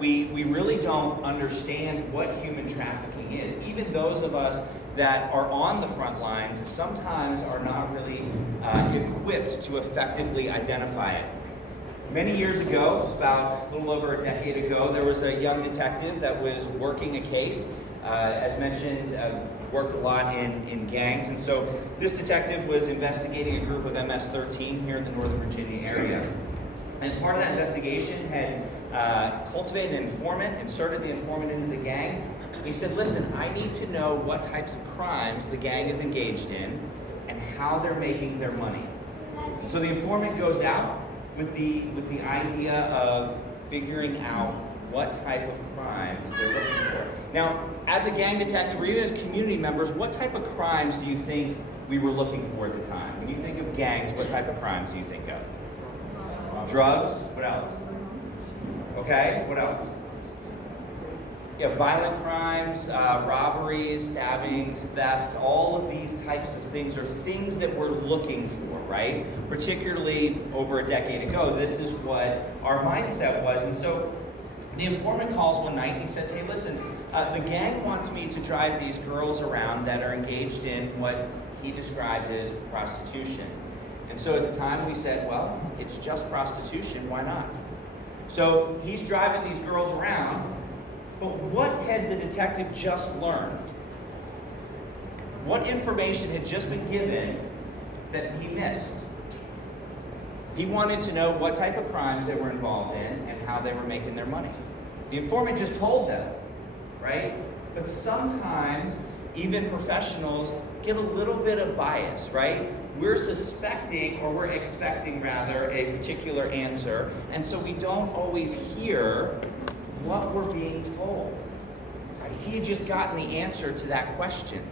We really don't understand what human trafficking is. Even those of us that are on the front lines sometimes are not really equipped to effectively identify it. Many years ago, about a little over a decade ago, there was a young detective that was working a case. As mentioned, worked a lot in gangs, and so this detective was investigating a group of MS-13 here in the Northern Virginia area. As part of that investigation, had cultivated an informant, inserted the informant into the gang. He said, listen, I need to know what types of crimes the gang is engaged in and how they're making their money. So the informant goes out with the idea of figuring out what type of crimes they're looking for. Now, as a gang detective, or even as community members, what type of crimes do you think we were looking for at the time? When you think of gangs, what type of crimes do you think of? Drugs? What else? Okay, what else? Yeah, violent crimes, robberies, stabbings, theft, all of these types of things are things that we're looking for, right? Particularly over a decade ago, this is what our mindset was. And so the informant calls one night and he says, hey, listen, the gang wants me to drive these girls around that are engaged in what he described as prostitution. And so at the time we said, well, it's just prostitution, why not? So he's driving these girls around, but what had the detective just learned? What information had just been given that he missed? He wanted to know what type of crimes they were involved in and how they were making their money. The informant just told them, right? But sometimes even professionals get a little bit of bias, right? We're suspecting, or we're expecting rather, a particular answer, and so we don't always hear what we're being told. Right? He had just gotten the answer to that question,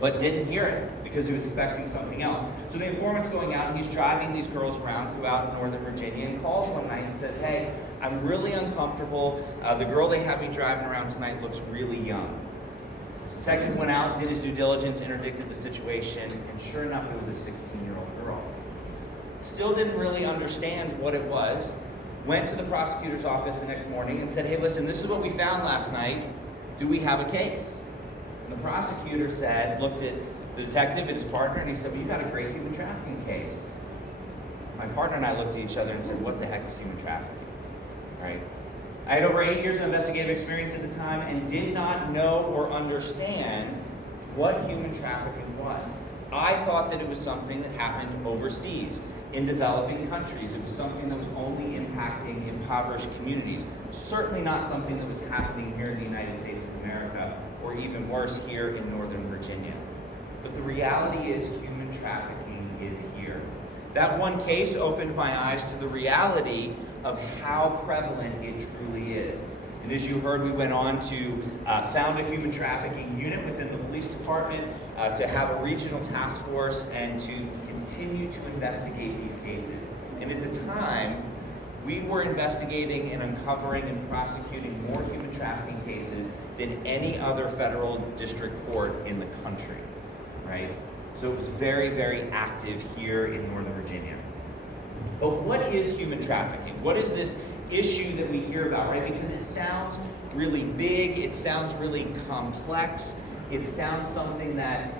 but didn't hear it because he was expecting something else. So the informant's going out and he's driving these girls around throughout Northern Virginia and calls one night and says, hey, I'm really uncomfortable. The girl they have me driving around tonight looks really young. The detective went out, did his due diligence, interdicted the situation, and sure enough, it was a 16-year-old girl. Still didn't really understand what it was. Went to the prosecutor's office the next morning and said, hey, listen, this is what we found last night. Do we have a case? And the prosecutor looked at the detective and his partner, and he said, well, you got a great human trafficking case. My partner and I looked at each other and said, what the heck is human trafficking? Right? I had over 8 years of investigative experience at the time and did not know or understand what human trafficking was. I thought that it was something that happened overseas, in developing countries. It was something that was only impacting impoverished communities. Certainly not something that was happening here in the United States of America, or even worse, here in Northern Virginia. But the reality is human trafficking is here. That one case opened my eyes to the reality of how prevalent it truly is. And as you heard, we went on to found a human trafficking unit within the police department, to have a regional task force, and to continue to investigate these cases. And at the time, we were investigating and uncovering and prosecuting more human trafficking cases than any other federal district court in the country, right? So it was very, very active here in Northern Virginia. But what is human trafficking? What is this issue that we hear about, right? Because it sounds really big, it sounds really complex, it sounds something that,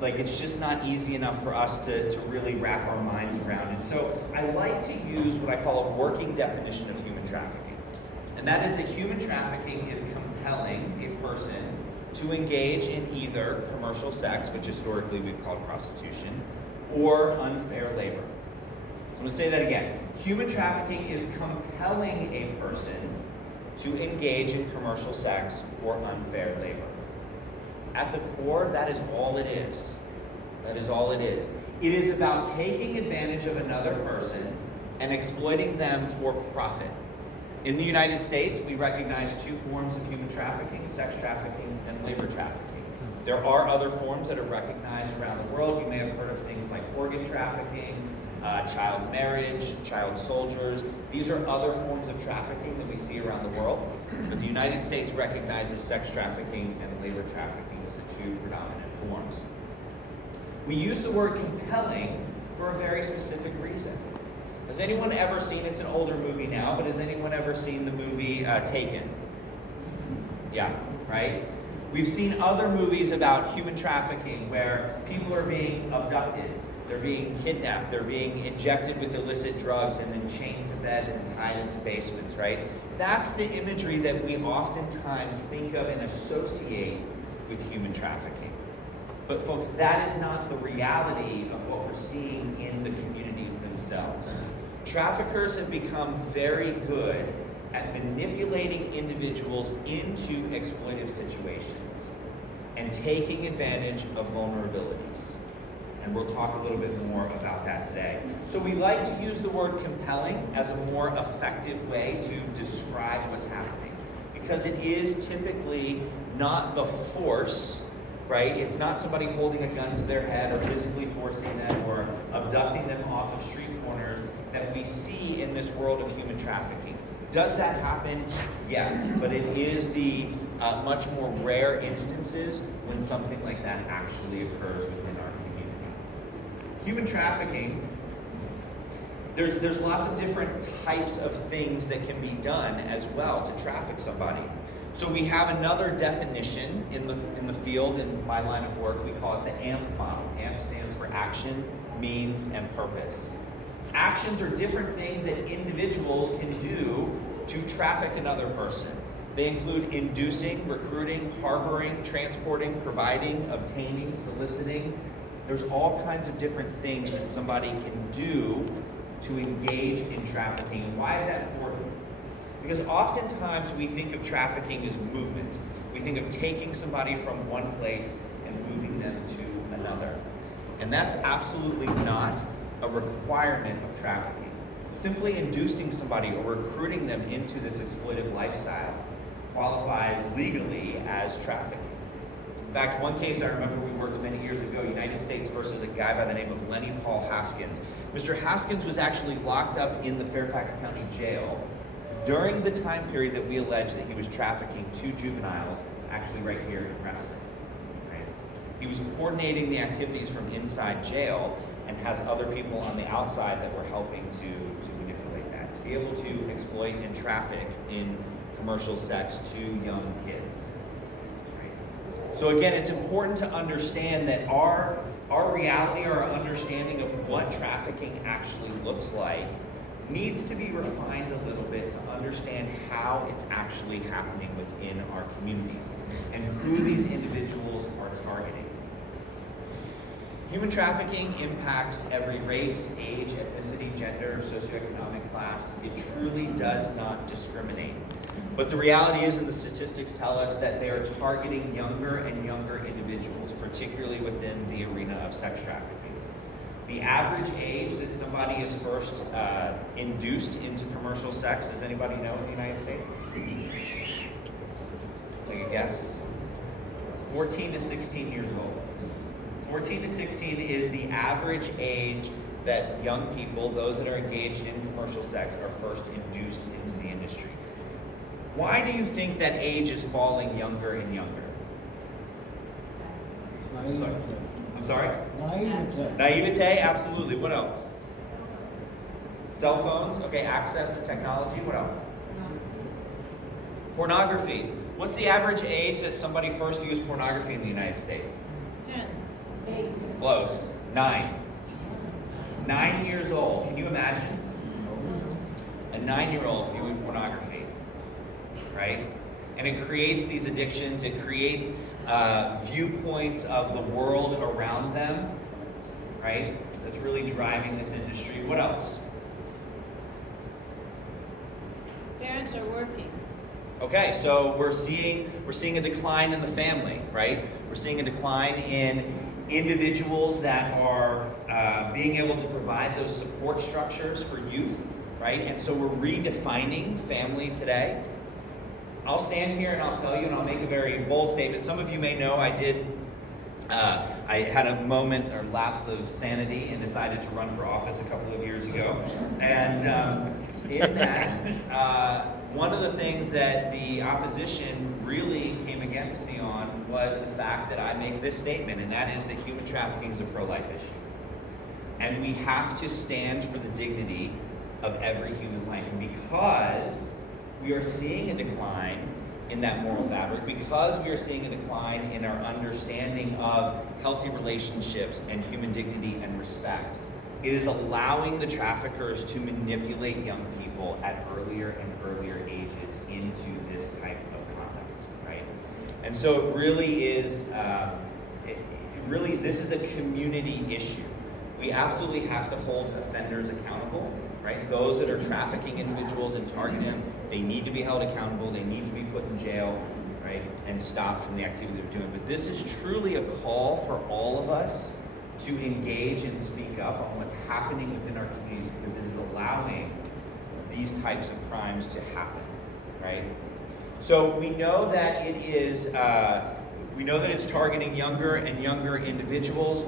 like, it's just not easy enough for us to really wrap our minds around. And so I like to use what I call a working definition of human trafficking. And that is that human trafficking is compelling a person to engage in either commercial sex, which historically we've called prostitution, or unfair labor. I'm going to say that again. Human trafficking is compelling a person to engage in commercial sex or unfair labor. At the core, that is all it is. That is all it is. It is about taking advantage of another person and exploiting them for profit. In the United States, we recognize two forms of human trafficking: sex trafficking and labor trafficking. There are other forms that are recognized around the world. You may have heard of things like organ trafficking, child marriage, child soldiers. These are other forms of trafficking that we see around the world. But the United States recognizes sex trafficking and labor trafficking as the two predominant forms. We use the word compelling for a very specific reason. Has anyone ever seen, it's an older movie now, but has anyone ever seen the movie Taken? Yeah, right? We've seen other movies about human trafficking where people are being abducted, they're being kidnapped, they're being injected with illicit drugs and then chained to beds and tied into basements, right? That's the imagery that we oftentimes think of and associate with human trafficking. But folks, that is not the reality of what we're seeing in the communities themselves. Traffickers have become very good at manipulating individuals into exploitive situations and taking advantage of vulnerabilities. And we'll talk a little bit more about that today. So we like to use the word compelling as a more effective way to describe what's happening, because it is typically not the force, right? It's not somebody holding a gun to their head or physically forcing them or abducting them off of street corners that we see in this world of human trafficking. Does that happen? Yes, but it is the much more rare instances when something like that actually occurs within our community. Human trafficking, there's lots of different types of things that can be done as well to traffic somebody. So we have another definition in the field, in my line of work. We call it the AMP model. AMP stands for action, means, and purpose. Actions are different things that individuals can do to traffic another person. They include inducing, recruiting, harboring, transporting, providing, obtaining, soliciting. There's all kinds of different things that somebody can do to engage in trafficking. Why is that important? Because oftentimes we think of trafficking as movement. We think of taking somebody from one place and moving them to another. And that's absolutely not a requirement of trafficking. Simply inducing somebody or recruiting them into this exploitive lifestyle qualifies legally as trafficking. In fact, one case I remember we worked many years ago, United States versus a guy by the name of Lenny Paul Haskins. Mr. Haskins was actually locked up in the Fairfax County Jail during the time period that we allege that he was trafficking 2 juveniles, actually right here in Reston. Right? He was coordinating the activities from inside jail and has other people on the outside that were helping to manipulate that, to be able to exploit and traffic in commercial sex to young kids. Right? So again, it's important to understand that our reality, our understanding of what trafficking actually looks like needs to be refined a little bit to understand how it's actually happening within our communities and who these individuals are targeting. Human trafficking impacts every race, age, ethnicity, gender, socioeconomic class. It truly does not discriminate. But the reality is, and the statistics tell us, that they are targeting younger and younger individuals, particularly within the arena of sex trafficking. The average age that somebody is first induced into commercial sex, does anybody know in the United States? Take a guess. 14 to 16 years old. 14 to 16 is the average age that young people, those that are engaged in commercial sex, are first induced into the industry. Why do you think that age is falling younger and younger? I'm sorry? Naivete. Naivete, absolutely. What else? Cell phones, okay, access to technology. What else? Pornography. What's the average age that somebody first used pornography in the United States? 10. Close. 9. 9 years old. Can you imagine? A 9-year-old viewing pornography, right? And it creates these addictions. It creates viewpoints of the world around them, right? That's really driving this industry. What else? Parents are working. Okay, so we're seeing a decline in the family, right? We're seeing a decline in individuals that are being able to provide those support structures for youth, right? And so we're redefining family today. I'll stand here and I'll tell you, and I'll make a very bold statement. Some of you may know I had a moment or lapse of sanity and decided to run for office a couple of years ago. And in that, one of the things that the opposition really came against me on was the fact that I make this statement, and that is that human trafficking is a pro-life issue. And we have to stand for the dignity of every human life. And because we are seeing a decline in that moral fabric, because we are seeing a decline in our understanding of healthy relationships and human dignity and respect, it is allowing the traffickers to manipulate young people at earlier and earlier ages into this type of conduct, right? And so it really is, this is a community issue. We absolutely have to hold offenders accountable, right? Those that are trafficking individuals and targeting them, they need to be held accountable, they need to be put in jail, right? And stopped from the activities they're doing. But this is truly a call for all of us to engage and speak up on what's happening within our communities, because it is allowing these types of crimes to happen, right? So we know that it is, it's targeting younger and younger individuals,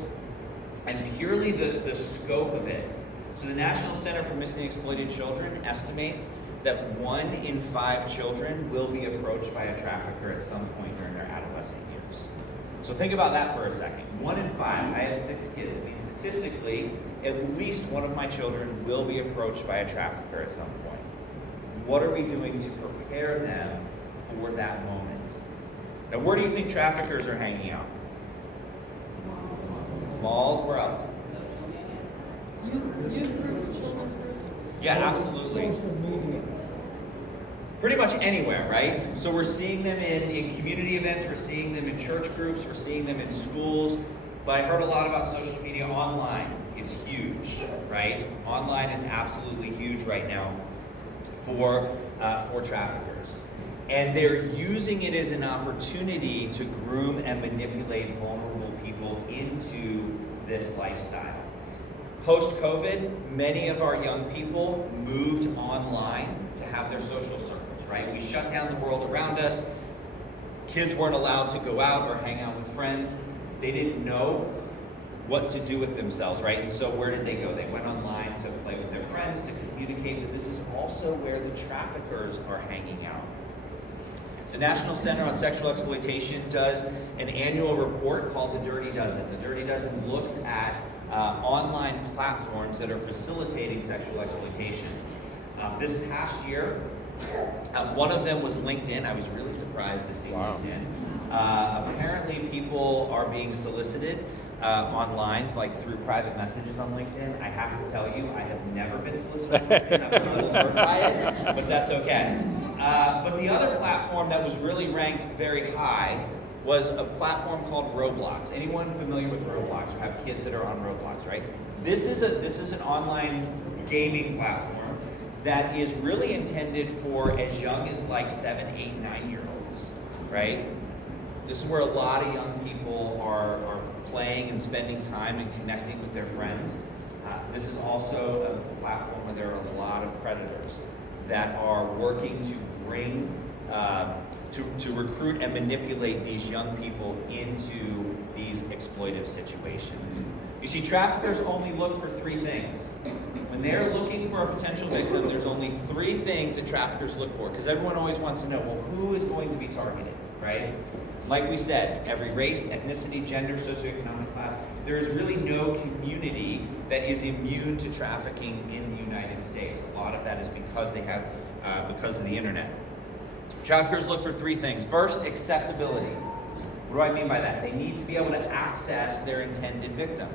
and purely the scope of it. So the National Center for Missing and Exploited Children estimates that 1 in 5 children will be approached by a trafficker at some point during their adolescent years. So think about that for a second. 1 in 5, I have 6 kids. It means statistically, at least one of my children will be approached by a trafficker at some point. What are we doing to prepare them for that moment? Now, where do you think traffickers are hanging out? Malls, where else? Youth groups, children's groups. Yeah, absolutely. Social media. Pretty much anywhere, right? So we're seeing them in community events, we're seeing them in church groups, we're seeing them in schools. But I heard a lot about social media. Online is huge, right? Online is absolutely huge right now for traffickers. And they're using it as an opportunity to groom and manipulate vulnerable people into this lifestyle. Post-COVID, many of our young people moved online to have their social circles, right? We shut down the world around us. Kids weren't allowed to go out or hang out with friends. They didn't know what to do with themselves, right? And so where did they go? They went online to play with their friends, to communicate, but this is also where the traffickers are hanging out. The National Center on Sexual Exploitation does an annual report called The Dirty Dozen. The Dirty Dozen looks at online platforms that are facilitating sexual exploitation. This past year, one of them was LinkedIn. I was really surprised to see LinkedIn. Apparently people are being solicited online, like through private messages on LinkedIn. I have to tell you, I have never been solicited on LinkedIn. I'm a little hurt by it, but that's okay. But the other platform that was really ranked very high was a platform called Roblox. Anyone familiar with Roblox or have kids that are on Roblox, right? This is an online gaming platform that is really intended for as young as like 7, 8, 9-year-olds, right? This is where a lot of young people are playing and spending time and connecting with their friends. This is also a platform where there are a lot of predators that are working to bring, to recruit and manipulate these young people into these exploitive situations. You see, traffickers only look for 3 things. When they're looking for a potential victim, there's only 3 things that traffickers look for, because everyone always wants to know, well, who is going to be targeted, right? Like we said, every race, ethnicity, gender, socioeconomic class, there is really no community that is immune to trafficking in the United States. A lot of that is because of the internet. Traffickers look for 3 things. First, accessibility. What do I mean by that? They need to be able to access their intended victim,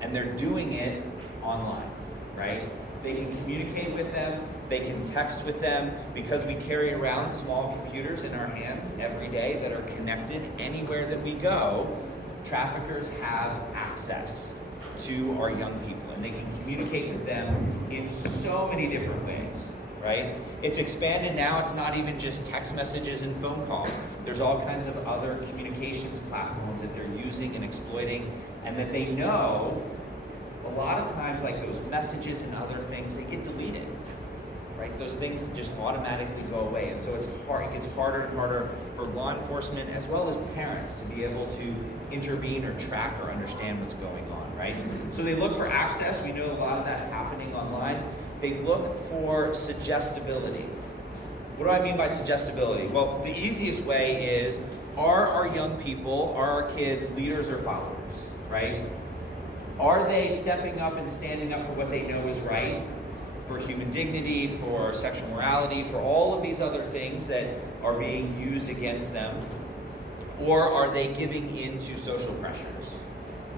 and they're doing it online, right? They can communicate with them, they can text with them, because we carry around small computers in our hands every day that are connected anywhere that we go. Traffickers have access to our young people, and they can communicate with them in so many different ways, right? It's expanded now. It's not even just text messages and phone calls. There's all kinds of other communications platforms that they're using and exploiting, and that they know a lot of times, like those messages and other things, they get deleted, right? Those things just automatically go away. And so it's hard, it gets harder and harder for law enforcement as well as parents to be able to intervene or track or understand what's going on, right? So they look for access. We know a lot of that's happening online. They look for suggestibility. What do I mean by suggestibility? Well, the easiest way is, are our young people, are our kids leaders or followers, right? Are they stepping up and standing up for what they know is right? for human dignity, for sexual morality, for all of these other things that are being used against them? Or are they giving in to social pressures,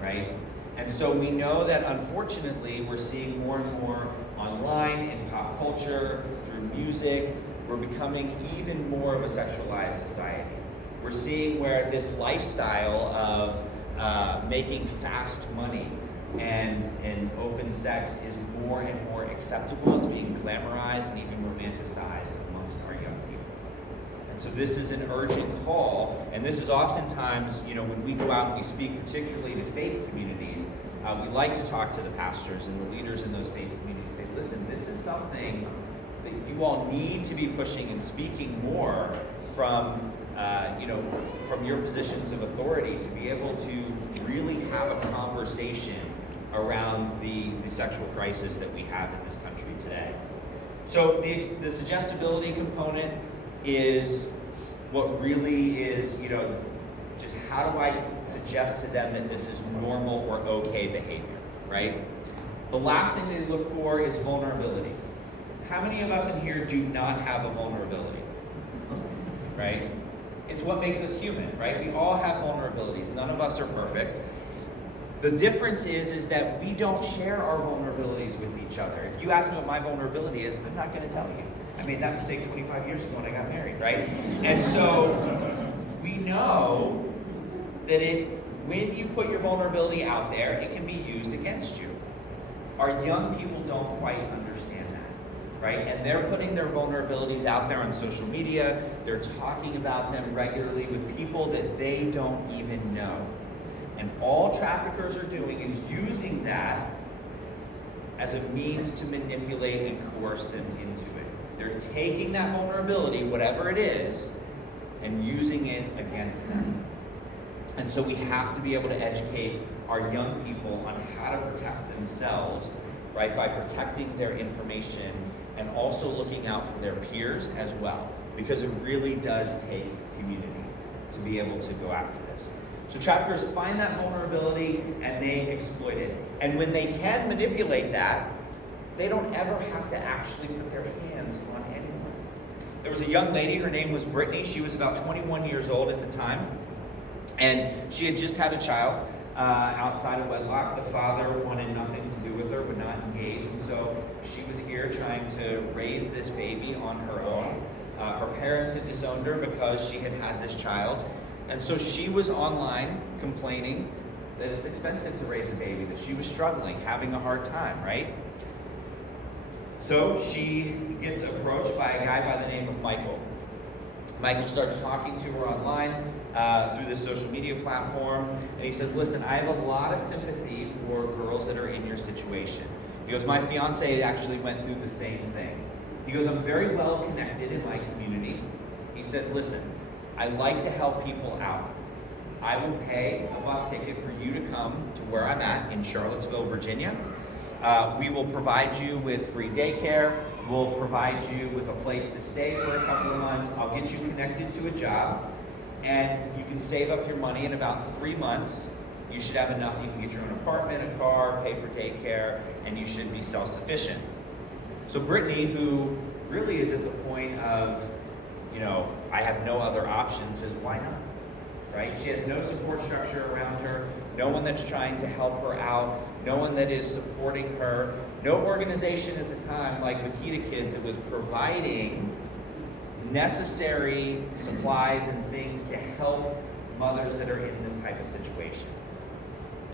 right? And so we know that unfortunately we're seeing more and more online, in pop culture, through music, we're becoming even more of a sexualized society. We're seeing where this lifestyle of making fast money and open sex is more and more acceptable. It's being glamorized and even romanticized amongst our young people. And so this is an urgent call, and this is oftentimes, when we go out and we speak, particularly to faith communities, we like to talk to the pastors and the leaders in those faith communities, say, listen, this is something that you all need to be pushing and speaking more from from your positions of authority, to be able to really have a conversation around the sexual crisis that we have in this country today. So the suggestibility component is what really is, just how do I suggest to them that this is normal or okay behavior, right? The last thing they look for is vulnerability. How many of us in here do not have a vulnerability, right? It's what makes us human, right? We all have vulnerabilities. None of us are perfect. The difference is that we don't share our vulnerabilities with each other. If you ask me what my vulnerability is, I'm not going to tell you. I made that mistake 25 years ago when I got married, right? And so we know that when you put your vulnerability out there, it can be used against you. Our young people don't quite understand that, right? And they're putting their vulnerabilities out there on social media. They're talking about them regularly with people that they don't even know. And all traffickers are doing is using that as a means to manipulate and coerce them into it. They're taking that vulnerability, whatever it is, and using it against them. And so we have to be able to educate our young people on how to protect themselves, right, by protecting their information and also looking out for their peers as well, because it really does take community to be able to go after this. So traffickers find that vulnerability and they exploit it. And when they can manipulate that, they don't ever have to actually put their hands on anyone. There was a young lady, her name was Brittany. She was about 21 years old at the time. And she had just had a child outside of wedlock. The father wanted nothing to do with her, would not engage. And so she was here trying to raise this baby on her own. Her parents had disowned her because she had had this child. And so she was online complaining that it's expensive to raise a baby, that she was struggling, having a hard time, right? So she gets approached by a guy by the name of Michael. Michael starts talking to her online through this social media platform, and he says, listen, I have a lot of sympathy for girls that are in your situation. He goes, my fiance actually went through the same thing. He goes, I'm very well connected in my community. He said, listen, I like to help people out. I will pay a bus ticket for you to come to where I'm at in Charlottesville, Virginia. We will provide you with free daycare. We'll provide you with a place to stay for a couple of months. I'll get you connected to a job, and you can save up your money in about 3 months. You should have enough. You can get your own apartment, a car, pay for daycare, and you should be self-sufficient. So Brittany, who really is at the point of, I have no other option, says, why not? Right? She has no support structure around her, no one that's trying to help her out, no one that is supporting her, no organization at the time like Bakhita Kids that was providing necessary supplies and things to help mothers that are in this type of situation.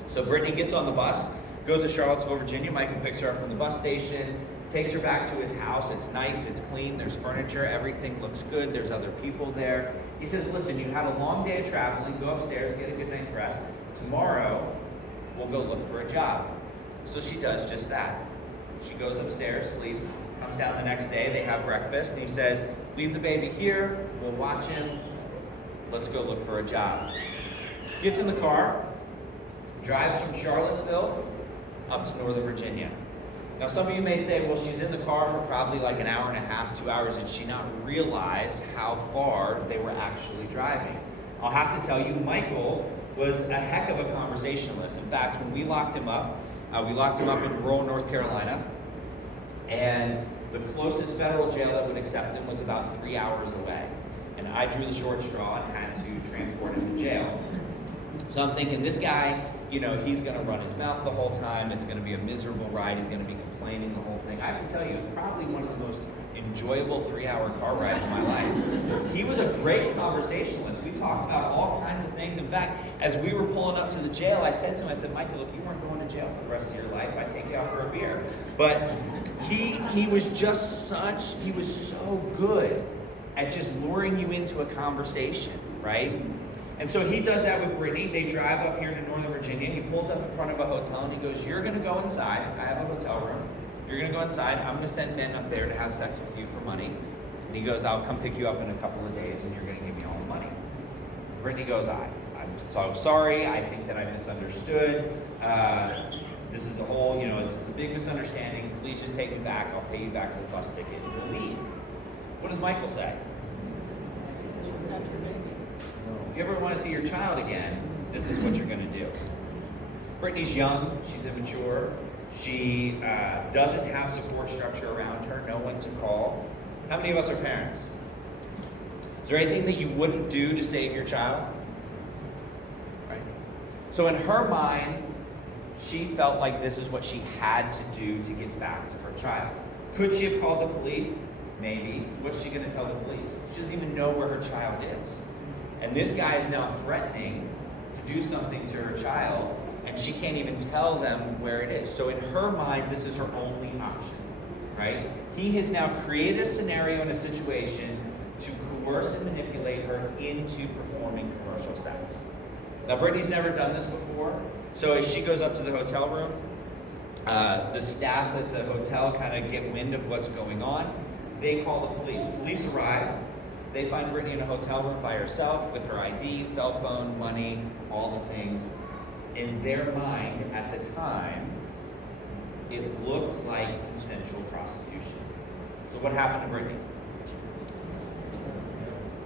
So Brittany gets on the bus, goes to Charlottesville, Virginia. Michael picks her up from the bus station, takes her back to his house. It's nice, it's clean, there's furniture, everything looks good, there's other people there. He says, listen, you had a long day of traveling, go upstairs, get a good night's rest. Tomorrow, we'll go look for a job. So she does just that. She goes upstairs, sleeps, comes down the next day, they have breakfast, and he says, leave the baby here, we'll watch him, let's go look for a job. Gets in the car, drives from Charlottesville up to Northern Virginia. Now some of you may say, well, she's in the car for probably like an hour and a half, 2 hours. Did she not realize how far they were actually driving? I'll have to tell you, Michael was a heck of a conversationalist. In fact, when we locked him up in rural North Carolina. And the closest federal jail that would accept him was about 3 hours away. And I drew the short straw and had to transport him to jail. So I'm thinking, this guy, you know, he's gonna run his mouth the whole time, it's gonna be a miserable ride, he's gonna be complaining the whole thing. I have to tell you, probably one of the most enjoyable 3-hour car rides of my life. He was a great conversationalist. We talked about all kinds of things. In fact, as we were pulling up to the jail, I said to him, I said, Michael, if you weren't going to jail for the rest of your life, I'd take you out for a beer. But he was just he was so good at just luring you into a conversation, right? And so he does that with Brittany. They drive up here to Northern Virginia. He pulls up in front of a hotel and he goes, you're gonna go inside. I have a hotel room. You're gonna go inside. I'm gonna send men up there to have sex with you for money. And he goes, I'll come pick you up in a couple of days and you're gonna give me all the money. Brittany goes, I'm so sorry. I think that I misunderstood. This is a whole, you know, it's a big misunderstanding. Please just take me back. I'll pay you back for the bus ticket and we'll leave. What does Michael say? If you ever want to see your child again, this is what you're going to do. Brittany's young, she's immature, she doesn't have support structure around her, no one to call. How many of us are parents? Is there anything that you wouldn't do to save your child? Right. So in her mind, she felt like this is what she had to do to get back to her child. Could she have called the police? Maybe. What's she going to tell the police? She doesn't even know where her child is. And this guy is now threatening to do something to her child, and she can't even tell them where it is. So in her mind, this is her only option, right? He has now created a scenario and a situation to coerce and manipulate her into performing commercial sex. Now, Brittany's never done this before, so as she goes up to the hotel room, the staff at the hotel kind of get wind of what's going on. They call the police. Police arrive. They find Brittany in a hotel room by herself with her ID, cell phone, money, all the things. In their mind, at the time, it looked like consensual prostitution. So what happened to Brittany?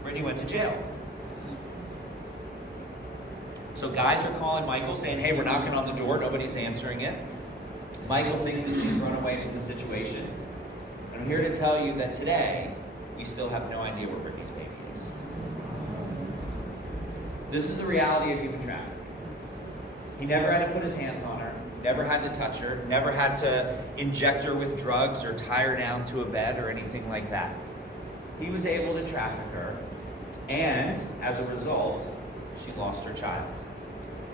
Brittany went to jail. So guys are calling Michael saying, hey, we're knocking on the door, nobody's answering it. Michael thinks that she's run away from the situation. And I'm here to tell you that today, we still have no idea where Brittany's baby is. This is the reality of human trafficking. He never had to put his hands on her, never had to touch her, never had to inject her with drugs or tie her down to a bed or anything like that. He was able to traffic her, and as a result, she lost her child.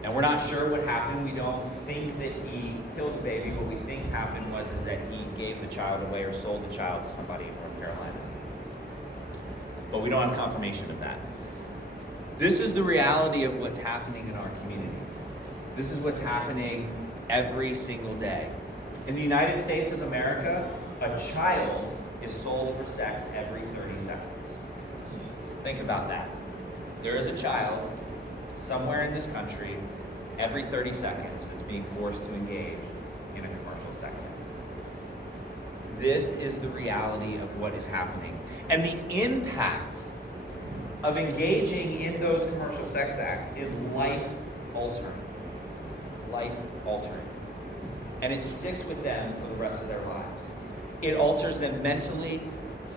Now, we're not sure what happened. We don't think that he killed the baby. What we think happened was that he gave the child away or sold the child to somebody in North Carolina. But we don't have confirmation of that. This is the reality of what's happening in our communities. This is what's happening every single day. In the United States of America, a child is sold for sex every 30 seconds. Think about that. There is a child somewhere in this country every 30 seconds that's being forced to engage in a commercial sex act. This is the reality of what is happening. And the impact of engaging in those commercial sex acts is life-altering. Life-altering. And it sticks with them for the rest of their lives. It alters them mentally,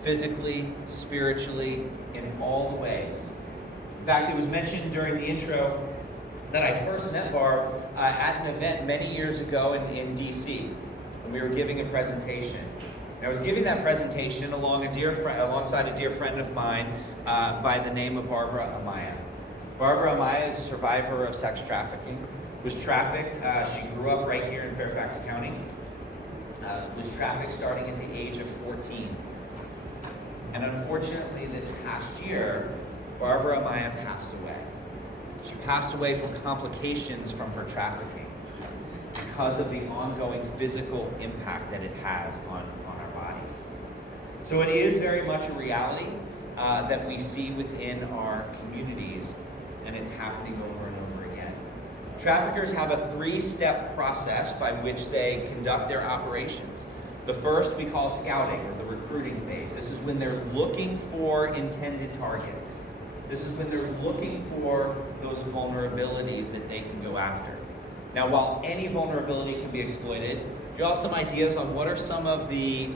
physically, spiritually, in all ways. In fact, it was mentioned during the intro that I first met Barb at an event many years ago in DC. And we were giving a presentation. And I was giving that presentation alongside a dear friend of mine by the name of Barbara Amaya. Barbara Amaya is a survivor of sex trafficking, was trafficked. She grew up right here in Fairfax County. Was trafficked starting at the age of 14. And unfortunately, this past year, Barbara Amaya passed away. She passed away from complications from her trafficking because of the ongoing physical impact that it has on our bodies. So it is very much a reality that we see within our communities, and it's happening over and over again. Traffickers have a 3-step process by which they conduct their operations. The first we call scouting, or the recruiting phase. This is when they're looking for intended targets. This is when they're looking for those vulnerabilities that they can go after. Now, while any vulnerability can be exploited, you all have some ideas on what are some of the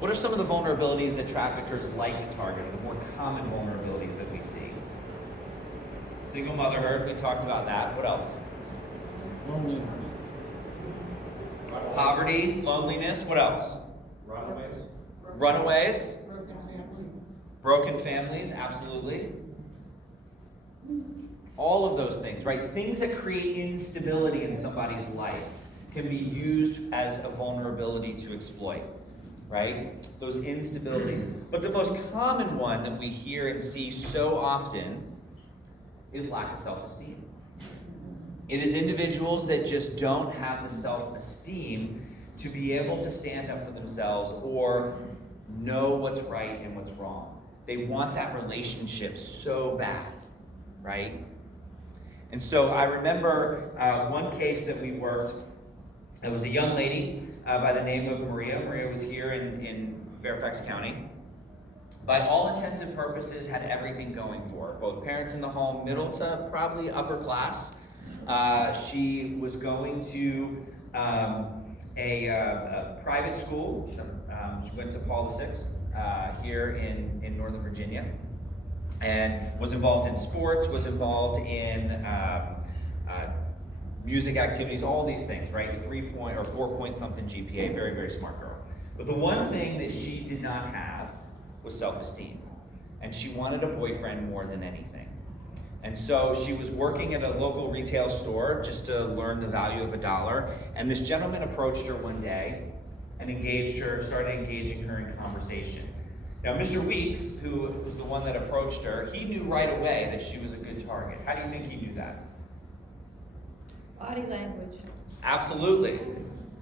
vulnerabilities that traffickers like to target, or the more common vulnerabilities that we see? Single motherhood, we talked about that. What else? Loneliness. Poverty, loneliness, what else? Runaways. Runaways, Broken family. broken families, absolutely. All of those things, right? Things that create instability in somebody's life can be used as a vulnerability to exploit, right? Those instabilities. But the most common one that we hear and see so often is lack of self-esteem. It is individuals that just don't have the self-esteem to be able to stand up for themselves or know what's right and what's wrong. They want that relationship so bad, right? And so I remember one case that we worked. It was a young lady by the name of Maria. Maria was here in Fairfax County. By all intents and purposes, had everything going for her. Both parents in the home, middle to probably upper class. She was going to a private school. She went to Paul VI here in Northern Virginia, and was involved in sports, was involved in music activities, all these things, right? 3-point or 4-point something GPA, very, very smart girl. But the one thing that she did not have was self-esteem. And she wanted a boyfriend more than anything. And so she was working at a local retail store just to learn the value of $1. And this gentleman approached her one day and started engaging her in conversation. Now, Mr. Weeks, who was the one that approached her, he knew right away that she was a good target. How do you think he knew that? Body language. Absolutely.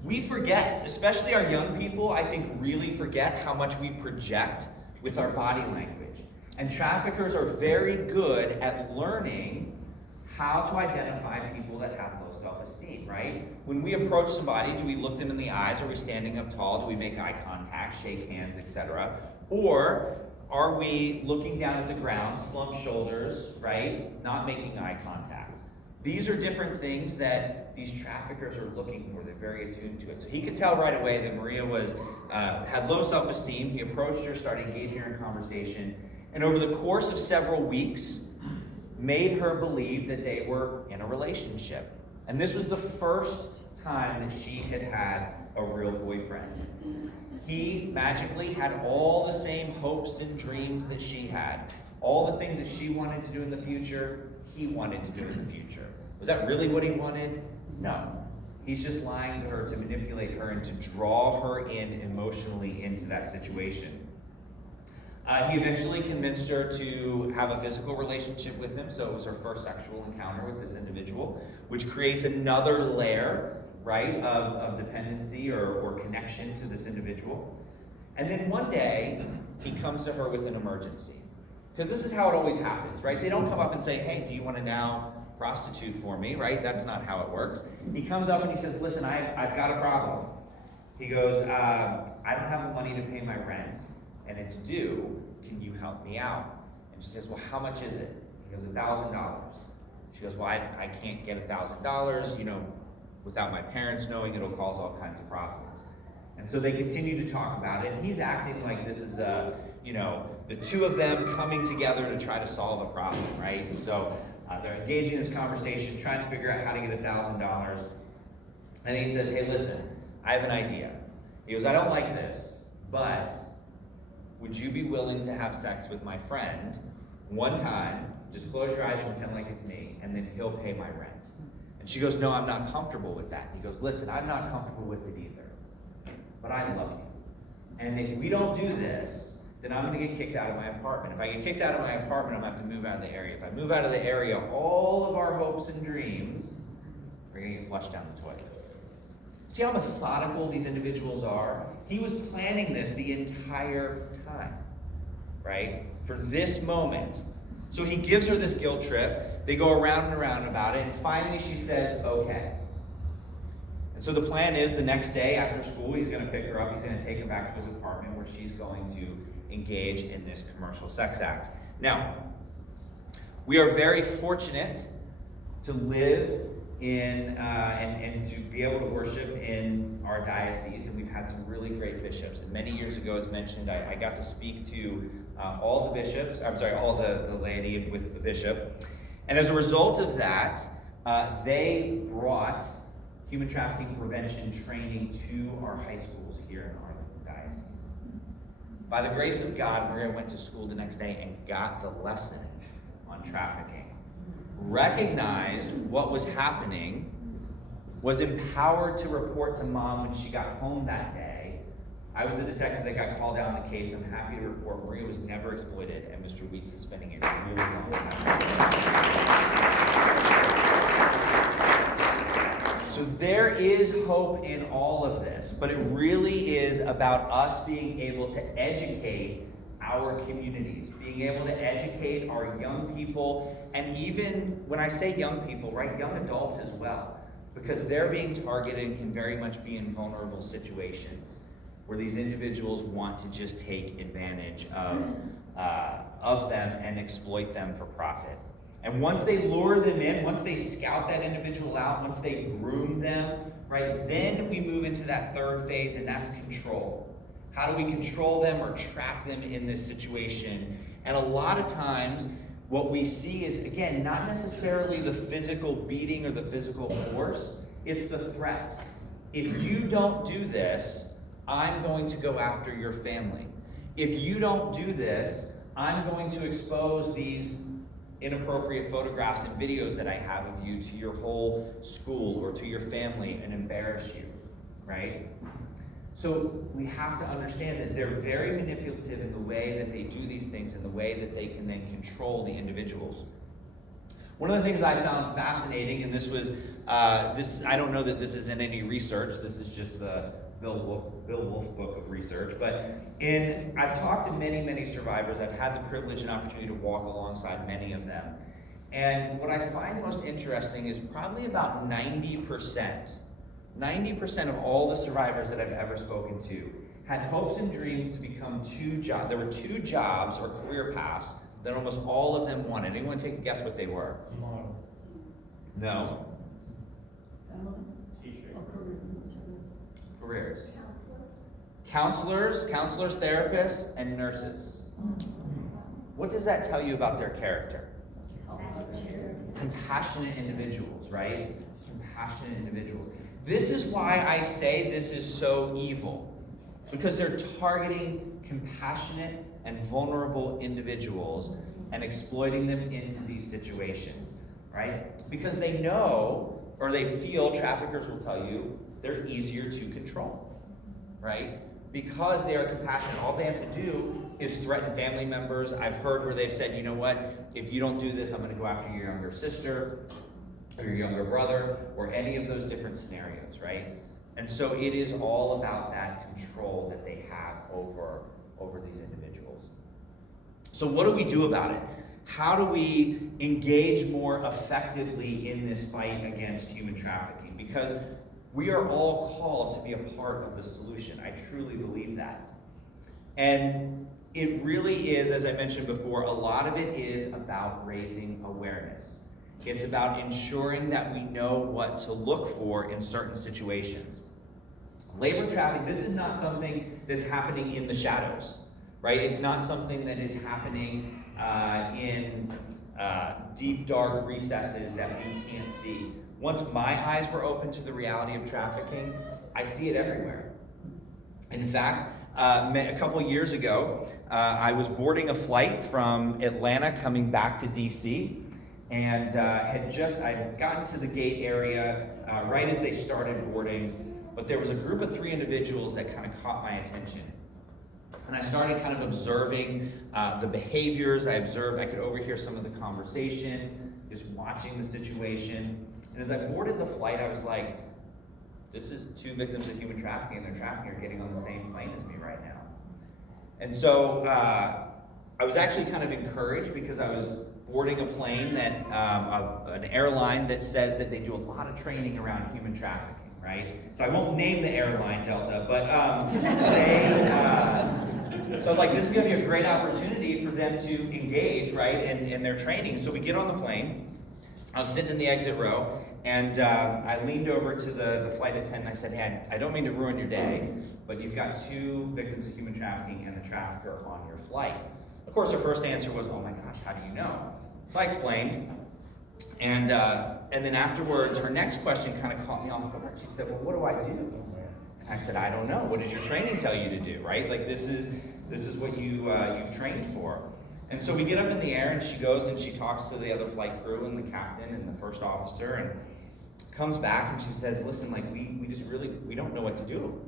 We forget, especially our young people, I think really forget how much we project with our body language. And traffickers are very good at learning how to identify people that have low self-esteem, right? When we approach somebody, do we look them in the eyes? Are we standing up tall? Do we make eye contact, shake hands, etc.? Or are we looking down at the ground, slumped shoulders, right? Not making eye contact. These are different things that these traffickers are looking for. They're very attuned to it. So he could tell right away that Maria had low self-esteem. He approached her, started engaging her in conversation, and over the course of several weeks, made her believe that they were in a relationship. And this was the first time that she had had a real boyfriend. He magically had all the same hopes and dreams that she had. All the things that she wanted to do in the future, he wanted to do in the future. Was that really what he wanted? No. He's just lying to her to manipulate her and to draw her in emotionally into that situation. He eventually convinced her to have a physical relationship with him, so it was her first sexual encounter with this individual, which creates another layer, right, of dependency or connection to this individual. And then one day, he comes to her with an emergency. Because this is how it always happens, right? They don't come up and say, hey, do you want to now prostitute for me, right? That's not how it works. He comes up and he says, listen, I've got a problem. He goes, I don't have the money to pay my rent, and it's due. Can you help me out? And she says, well, how much is it? He goes, $1,000. She goes, well, I can't get $1,000, without my parents knowing, it'll cause all kinds of problems. And so they continue to talk about it, and he's acting like this is the two of them coming together to try to solve a problem, right? And so they're engaging in this conversation, trying to figure out how to get $1,000. And he says, hey, listen, I have an idea. He goes, I don't like this, but would you be willing to have sex with my friend one time, just close your eyes and pretend like it's me, and then he'll pay my rent? And she goes, no, I'm not comfortable with that. And he goes, listen, I'm not comfortable with it either, but I love you. And if we don't do this, then I'm going to get kicked out of my apartment. If I get kicked out of my apartment, I'm going to have to move out of the area. If I move out of the area, all of our hopes and dreams are going to get flushed down the toilet. See how methodical these individuals are? He was planning this the entire time, right? For this moment. So he gives her this guilt trip. They go around and around about it, and finally she says, okay. And so the plan is the next day after school, he's going to pick her up. He's going to take her back to his apartment where she's going to engage in this commercial sex act. Now, we are very fortunate to live and to be able to worship in our diocese. And we've had some really great bishops. And many years ago, as mentioned, I got to speak to all the bishops, all the laity with the bishop. And as a result of that, they brought human trafficking prevention training to our high schools here in our diocese. By the grace of God, Maria went to school the next day and got the lesson on trafficking, recognized what was happening, was empowered to report to mom when she got home that day. I was the detective that got called out on the case. I'm happy to report Maria was never exploited, and Mr. Weeks is spending a really long time. So there is hope in all of this, but it really is about us being able to educate our communities, being able to educate our young people, and even when I say young people, right, young adults as well, because they're being targeted and can very much be in vulnerable situations where these individuals want to just take advantage of them and exploit them for profit. And once they lure them in, once they scout that individual out, once they groom them, right, then we move into that third phase, and that's control. How do we control them or trap them in this situation? And a lot of times, what we see is, again, not necessarily the physical beating or the physical force, it's the threats. If you don't do this, I'm going to go after your family. If you don't do this, I'm going to expose these inappropriate photographs and videos that I have of you to your whole school or to your family and embarrass you, right? So we have to understand that they're very manipulative in the way that they do these things and the way that they can then control the individuals. One of the things I found fascinating, and this was, I don't know that this is in any research, this is just the Bill Woolf book of research, but I've talked to many survivors. I've had the privilege and opportunity to walk alongside many of them. And what I find most interesting is probably about 90% of all the survivors that I've ever spoken to had hopes and dreams to become two jobs. There were two jobs or career paths that almost all of them wanted. Anyone take a guess what they were? Model. No. Teacher. Careers. Counselors, therapists, and nurses. What does that tell you about their character? Compassionate individuals, right? Compassionate individuals. This is why I say this is so evil, because they're targeting compassionate and vulnerable individuals and exploiting them into these situations, right? Because they know, or they feel, traffickers will tell you, they're easier to control, right? Because they are compassionate, all they have to do is threaten family members. I've heard where they've said, you know what, if you don't do this, I'm going to go after your younger sister or your younger brother, or any of those different scenarios, right? And so it is all about that control that they have over these individuals. So what do we do about it? How do we engage more effectively in this fight against human trafficking? Because we are all called to be a part of the solution. I truly believe that. And it really is, as I mentioned before, a lot of it is about raising awareness. It's about ensuring that we know what to look for in certain situations. Labor trafficking, this is not something that's happening in the shadows, right? It's not something that is happening in deep, dark recesses that we can't see. Once my eyes were open to the reality of trafficking, I see it everywhere. In fact, a couple years ago, I was boarding a flight from Atlanta coming back to DC, and I'd gotten to the gate area right as they started boarding, but there was a group of 3 individuals that kind of caught my attention. And I started kind of observing the behaviors. I could overhear some of the conversation, just watching the situation. And as I boarded the flight, I was like, this is 2 victims of human trafficking, and their trafficker getting on the same plane as me right now. And so I was actually kind of encouraged, because I was boarding a plane that, an airline that says that they do a lot of training around human trafficking, right? So I won't name the airline, Delta, but so like this is gonna be a great opportunity for them to engage, right, in their training. So we get on the plane, I was sitting in the exit row, And I leaned over to the flight attendant and I said, hey, I don't mean to ruin your day, but you've got 2 victims of human trafficking and a trafficker on your flight. Of course, her first answer was, oh my gosh, how do you know? So I explained. And then afterwards, her next question kind of caught me off guard. She said, well, what do I do? And I said, I don't know. What does your training tell you to do, right? Like this is what you've trained for. And so we get up in the air and she goes and she talks to the other flight crew and the captain and the first officer and comes back and she says, listen, like we don't know what to do.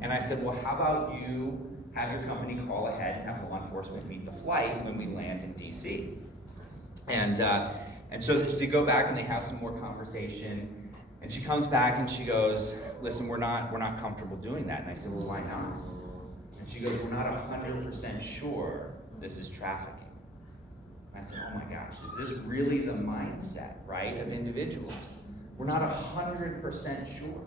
And I said, well, how about you have your company call ahead and have law enforcement meet the flight when we land in DC. And so they go back and they have some more conversation. And she comes back and she goes, listen, we're not comfortable doing that. And I said, well, why not? And she goes, we're not 100% sure this is trafficking. And I said, oh my gosh, is this really the mindset, right, of individuals? We're not 100% sure.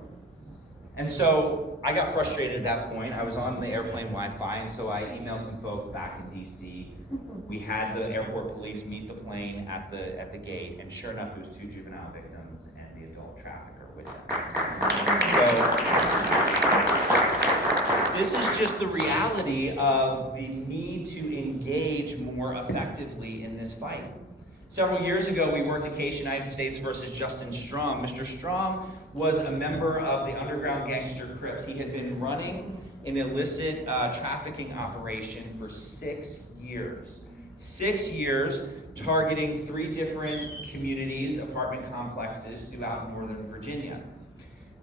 And so I got frustrated at that point. I was on the airplane Wi-Fi, and so I emailed some folks back in DC. We had the airport police meet the plane at the gate, and sure enough, it was 2 juvenile victims and the adult trafficker with them. So this is just the reality of the need to engage more effectively in this fight. Several years ago, we worked a case, United States versus Justin Strom. Mr. Strom was a member of the underground gangster Crips. He had been running an illicit trafficking operation for 6 years. 6 years, targeting 3 different communities, apartment complexes throughout Northern Virginia.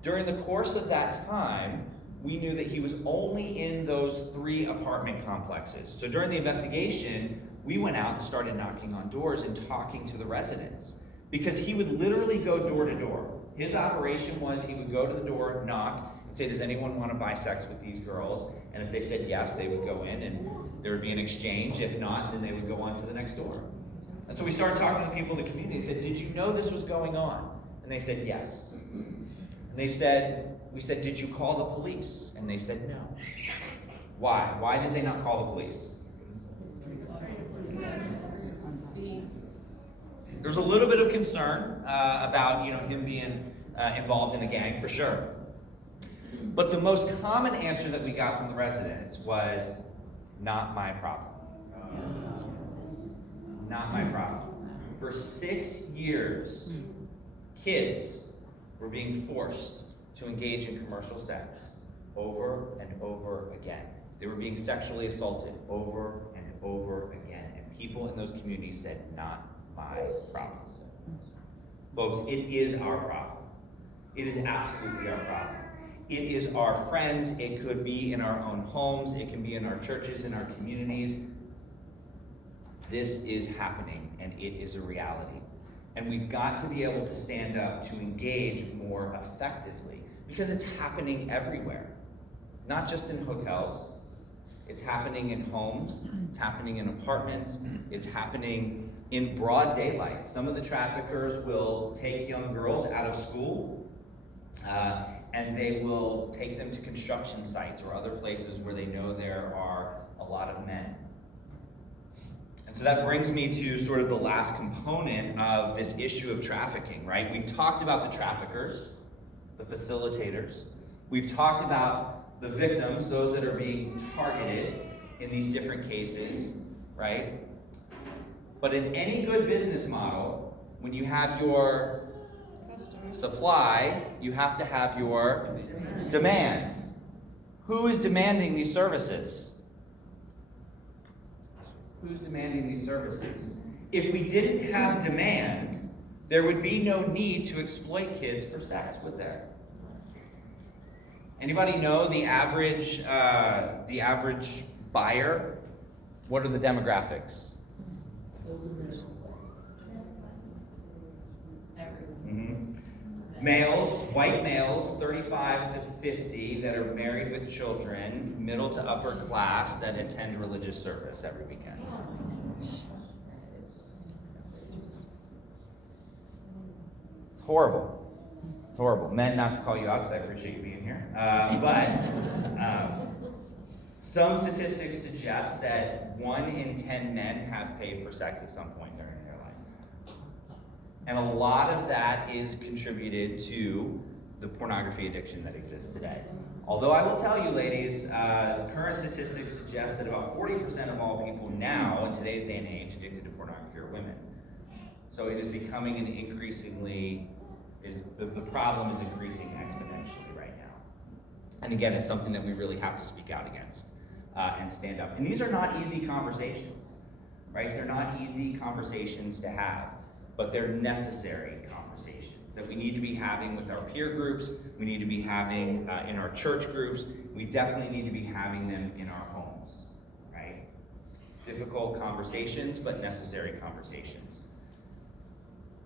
During the course of that time, we knew that he was only in those 3 apartment complexes. So during the investigation, we went out and started knocking on doors and talking to the residents because he would literally go door to door. His operation was he would go to the door, knock, and say, does anyone want to buy sex with these girls? And if they said yes, they would go in and there would be an exchange. If not, then they would go on to the next door. And so we started talking to the people in the community and said, did you know this was going on? And they said yes. And we said, did you call the police? And they said no. Why? Why did they not call the police? There's a little bit of concern about him being involved in a gang, for sure. But the most common answer that we got from the residents was, not my problem. Not my problem. For 6 years, kids were being forced to engage in commercial sex over and over again. They were being sexually assaulted over and over again. And people in those communities said, not my problem. Folks, it is our problem. It is absolutely our problem. It is our friends. It could be in our own homes. It can be in our churches, in our communities. This is happening, and it is a reality. And we've got to be able to stand up to engage more effectively because it's happening everywhere. Not just in hotels. It's happening in homes. It's happening in apartments. It's happening in broad daylight. Some of the traffickers will take young girls out of school and they will take them to construction sites or other places where they know there are a lot of men. And so that brings me to sort of the last component of this issue of trafficking, right? We've talked about the traffickers, the facilitators. We've talked about the victims, those that are being targeted in these different cases, right? But in any good business model, when you have your supply, you have to have your demand. Who is demanding these services? Who's demanding these services? If we didn't have demand, there would be no need to exploit kids for sex, would there? Anybody know the average buyer? What are the demographics? Males, white males, 35 to 50, that are married with children, middle to upper class, that attend religious service every weekend. It's horrible. It's horrible. Men, not to call you out because I appreciate you being here. Some statistics suggest that 1 in 10 men have paid for sex at some point during their life. And a lot of that is contributed to the pornography addiction that exists today. Although I will tell you, ladies, current statistics suggest that about 40% of all people now, in today's day and age, addicted to pornography are women. So it is becoming an increasingly, the problem is increasing exponentially right now. And again, it's something that we really have to speak out against and stand up. And these are not easy conversations, right? They're not easy conversations to have, but they're necessary conversations that we need to be having with our peer groups, we need to be having in our church groups, we definitely need to be having them in our homes, right? Difficult conversations, but necessary conversations.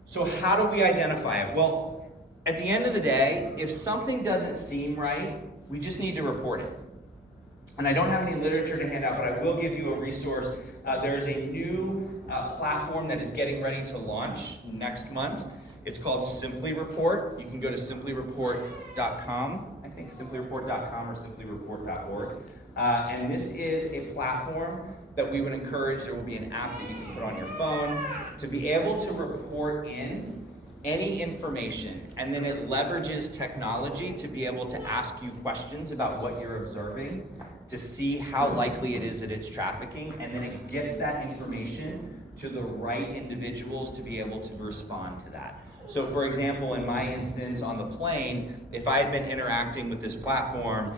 So how do we identify it? Well, at the end of the day, if something doesn't seem right, we just need to report it. And I don't have any literature to hand out, but I will give you a resource. There's a new platform that is getting ready to launch next month. It's called Simply Report. You can go to simplyreport.com, I think simplyreport.com or simplyreport.org. And this is a platform that we would encourage. There will be an app that you can put on your phone to be able to report in any information, and then it leverages technology to be able to ask you questions about what you're observing to see how likely it is that it's trafficking, and then it gets that information to the right individuals to be able to respond to that. So for example, in my instance on the plane, if I had been interacting with this platform,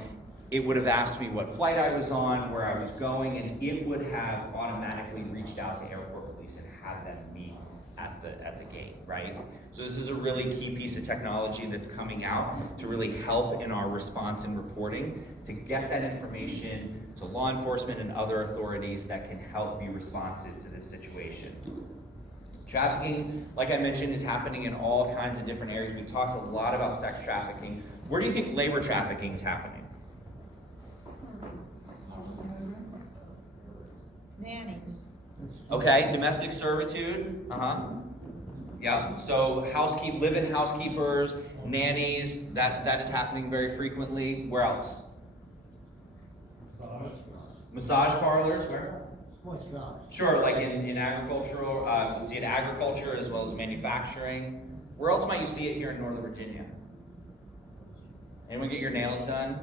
it would have asked me what flight I was on, where I was going, and it would have automatically reached out to airport police and had them meet at the gate, right? So this is a really key piece of technology that's coming out to really help in our response and reporting, to get that information to law enforcement and other authorities that can help be responsive to this situation. Trafficking, like I mentioned, is happening in all kinds of different areas. We talked a lot about sex trafficking. Where do you think labor trafficking is happening? Nannies. Okay, domestic servitude, yeah, so live-in housekeepers, nannies, that is happening very frequently. Where else? Massage parlors, where? Sports shops. Sure, like in agricultural, we see it in agriculture as well as manufacturing. Where else might you see it here in Northern Virginia? Anyone get your nails done?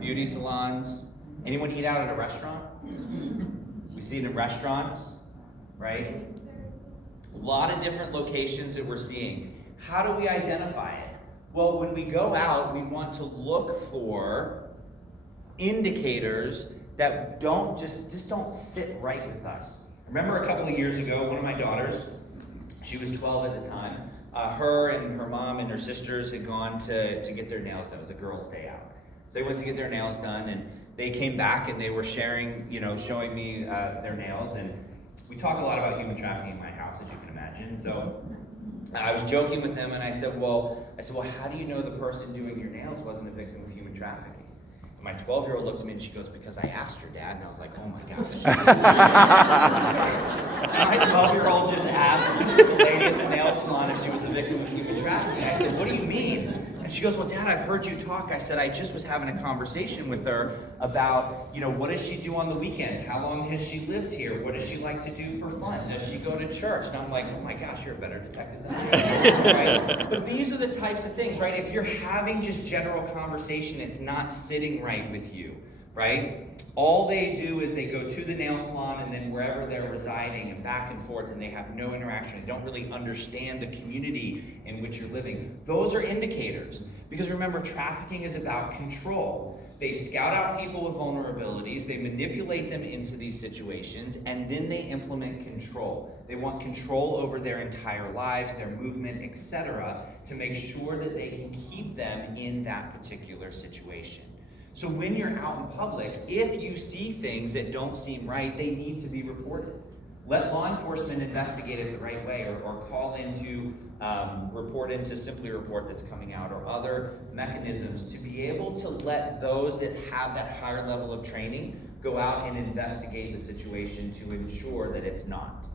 Beauty salons? Anyone eat out at a restaurant? We see it in restaurants, right? A lot of different locations that we're seeing. How do we identify it? Well, when we go out, we want to look for indicators that don't just don't sit right with us. Remember a couple of years ago, one of my daughters, she was 12 at the time, her and her mom and her sisters had gone to get their nails done. It was a girls' day out. So they went to get their nails done, and they came back and they were sharing, showing me their nails. And we talk a lot about human trafficking in my house, as you can imagine. So I was joking with them, and I said, well, how do you know the person doing your nails wasn't a victim of human trafficking? And my 12-year-old looked at me and she goes, because I asked her, Dad. And I was like, oh my gosh. My 12-year-old just asked the lady at the nail salon if she was a victim of human trafficking. I said, what do you mean? And she goes, well, Dad, I've heard you talk. I said, I just was having a conversation with her about, what does she do on the weekends? How long has she lived here? What does she like to do for fun? Does she go to church? And I'm like, oh my gosh, you're a better detective than I am, right? But these are the types of things, right? If you're having just general conversation, it's not sitting right with you, right? All they do is they go to the nail salon and then wherever they're residing and back and forth, and they have no interaction. They don't really understand the community in which you're living. Those are indicators. Because remember, trafficking is about control. They scout out people with vulnerabilities, they manipulate them into these situations, and then they implement control. They want control over their entire lives, their movement, etc., to make sure that they can keep them in that particular situation. So when you're out in public, if you see things that don't seem right, they need to be reported. Let law enforcement investigate it the right way, or call into, report into Simply Report that's coming out, or other mechanisms to be able to let those that have that higher level of training go out and investigate the situation to ensure that it's not.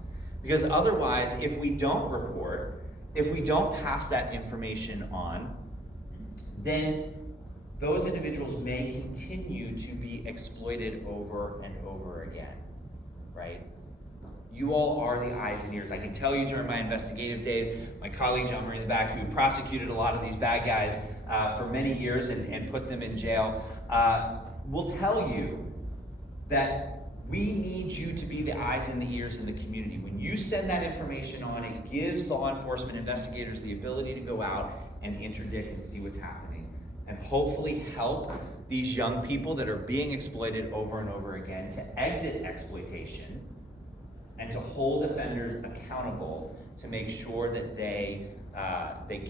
Because otherwise, if we don't report, if we don't pass that information on, then those individuals may continue to be exploited over and over again, right? You all are the eyes and ears. I can tell you during my investigative days, my colleague John Marie in the back, who prosecuted a lot of these bad guys for many years and put them in jail, will tell you that we need you to be the eyes and the ears in the community. When you send that information on, it gives law enforcement investigators the ability to go out and interdict and see what's happening, and hopefully help these young people that are being exploited over and over again to exit exploitation and to hold offenders accountable to make sure that they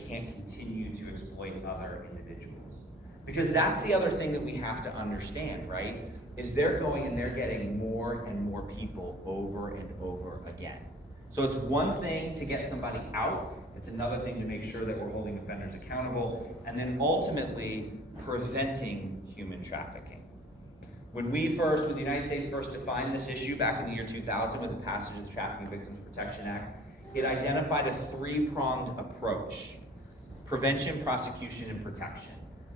can't continue to exploit other individuals. Because that's the other thing that we have to understand, right? Is they're going and they're getting more and more people over and over again. So it's one thing to get somebody out, it's another thing to make sure that we're holding offenders accountable, and then ultimately preventing human trafficking. When the United States first defined this issue back in the year 2000 with the passage of the Trafficking Victims Protection Act, it identified a three-pronged approach: prevention, prosecution, and protection.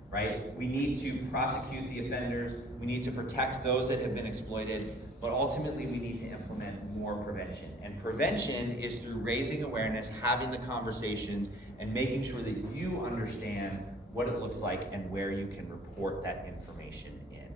Right? We need to prosecute the offenders, we need to protect those that have been exploited, but ultimately we need to implement more prevention. And prevention is through raising awareness, having the conversations, and making sure that you understand what it looks like and where you can report that information in.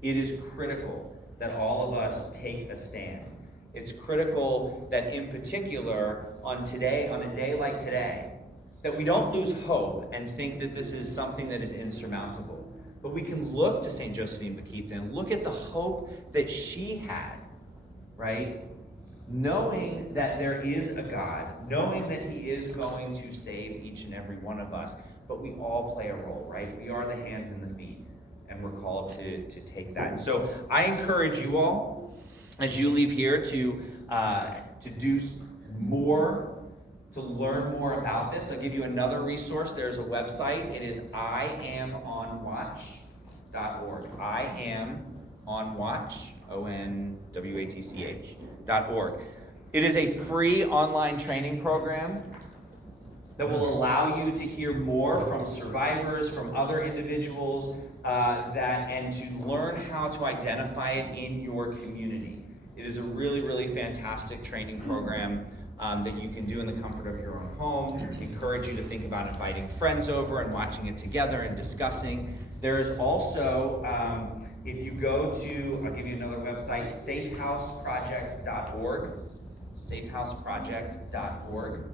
It is critical that all of us take a stand. It's critical that in particular on a day like today, that we don't lose hope and think that this is something that is insurmountable. But we can look to St. Josephine Bakhita and look at the hope that she had, right? Knowing that there is a God, knowing that He is going to save each and every one of us, but we all play a role, right? We are the hands and the feet, and we're called to take that. And so I encourage you all, as you leave here, to do more, to learn more about this. I'll give you another resource. There's a website. It is iamonwatch.org. iamonwatch, ONWATCH.org. It is a free online training program that will allow you to hear more from survivors, from other individuals, and to learn how to identify it in your community. It is a really, really fantastic training program that you can do in the comfort of your own home. Encourage you to think about inviting friends over and watching it together and discussing. There is also, if you go to, I'll give you another website, safehouseproject.org, safehouseproject.org.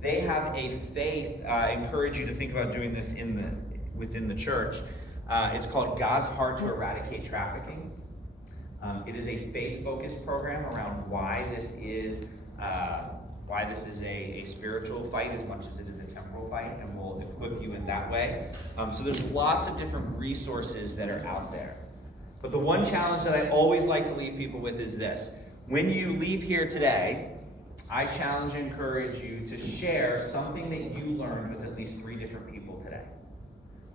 They have a faith, I encourage you to think about doing this within the church. It's called God's Heart to Eradicate Trafficking. It is a faith-focused program around why this is a spiritual fight as much as it is a temporal fight, and we'll equip you in that way. So there's lots of different resources that are out there. But the one challenge that I always like to leave people with is this. When you leave here today, I challenge and encourage you to share something that you learned with at least 3 different people today.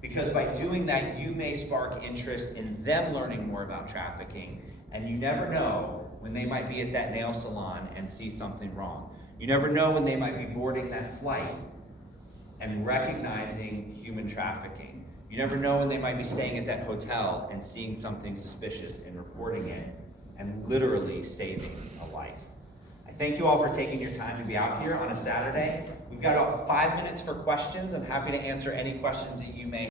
Because by doing that, you may spark interest in them learning more about trafficking, and you never know when they might be at that nail salon and see something wrong. You never know when they might be boarding that flight and recognizing human trafficking. You never know when they might be staying at that hotel and seeing something suspicious and reporting it and literally saving a life. I thank you all for taking your time to be out here on a Saturday. We've got about 5 minutes for questions. I'm happy to answer any questions that you may